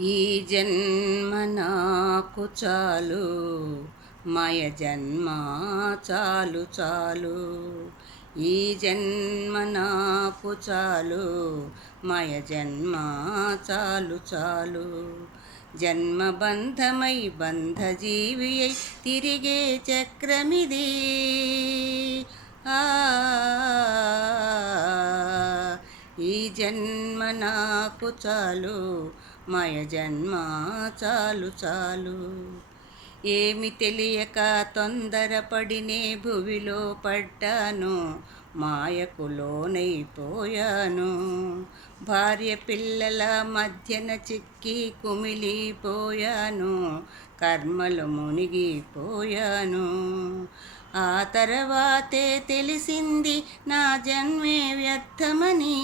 ఈ జన్మ నాకు చాలు, మయ జన్మ చాలు చాలు. ఈ జన్మ నాకు చాలు, మయ జన్మ చాలు చాలు. జన్మబంధమై బంధజీవి అయి తిరిగే చక్రమిది. ఆ ఈ జన్మ నాకు చాలు, మయ జన్మ చాలు చాలు. ఏమి తెలియక తొందరపడినే భువిలో పడ్డాను, మాయకు లోనైపోయాను. భార్య పిల్లల మధ్యన చిక్కి కుమిలిపోయాను, కర్మలు మునిగిపోయాను. ఆ తర్వాతే తెలిసింది నా జన్మే వ్యర్థమని,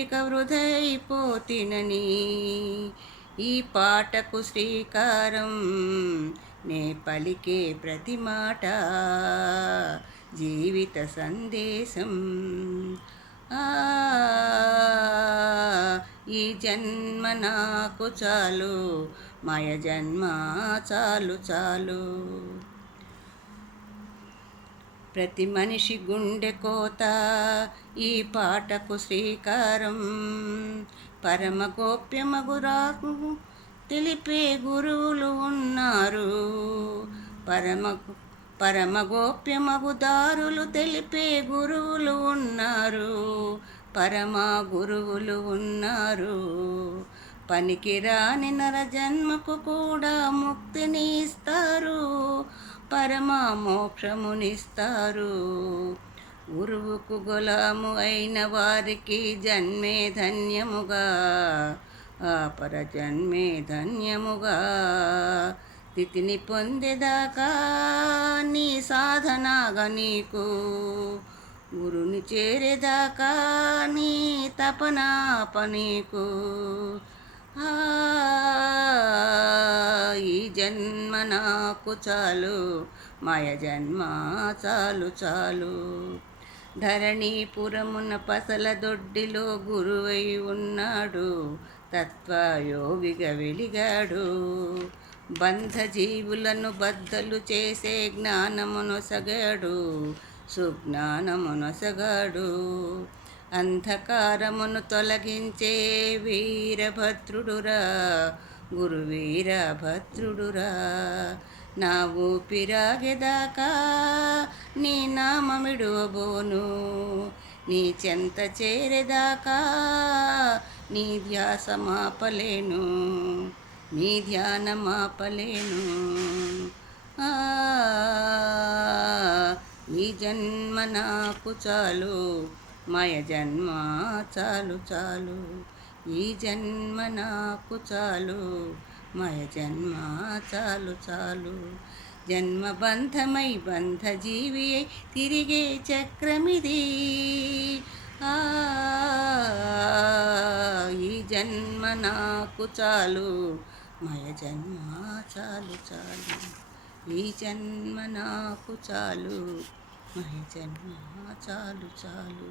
ఇక వృధైపోతినని. ఈ పాటకు శ్రీకారం నే పలికే ప్రతి మాట జీవిత సందేశం. ఈ జన్మ నాకు చాలు, మయ జన్మ చాలు చాలు. ప్రతి మనిషి గుండె కోత ఈ పాటకు శ్రీకారం. పరమ గోప్యమగురాకు తెలిపే గురువులు ఉన్నారు, పరమ గోప్యమగు దారులు తెలిపే గురువులు ఉన్నారు, పరమ గురువులు ఉన్నారు. పనికిరాని నరజన్మకు కూడా ముక్తిని ఇస్తారు, పరమ మోక్షమునిస్తారు. గురువుకు గులాము అయిన వారికి జన్మే ధన్యముగా, ఆ పరజన్మే ధన్యముగా. స్థితిని పొందేదాకా నీ సాధనగా నీకు, గురుని చేరేదాకా నీ తపనాప నీకు. ఈ జన్మ నాకు చాలు, మయ జన్మ చాలు చాలు. ధరణీపురమున పసల దొడ్డిలో గురువై ఉన్నాడు, తత్వయోగిగా వెలిగాడు. బంధజీవులను బద్దలు చేసే జ్ఞానమునొసగాడు, సుజ్ఞానమునొసగాడు. అంధకారమును తొలగించే వీరభద్రుడురా, గురు వీరభద్రుడురా. నా ఊపిరాగేదాకా నీ నామమిడువబోను, నీ చెంత చేరేదాకా నీ ధ్యాసమాపలేను, నీ ధ్యానమాపలేను. ఈ జన్మ నాకు చాలు, మయ జన్మ చాలు చాలు. ఈ జన్మ నాకు చాలు, మయ జన్మ చాలు చాలు. జన్మబంధమై బంధజీవి అయి తిరిగే చక్రమిది. ఈ జన్మ నాకు చాలు, మయ జన్మ చాలు చాలు. ఈ జన్మ నాకు చాలు, మయ జన్మ చాలు చాలు.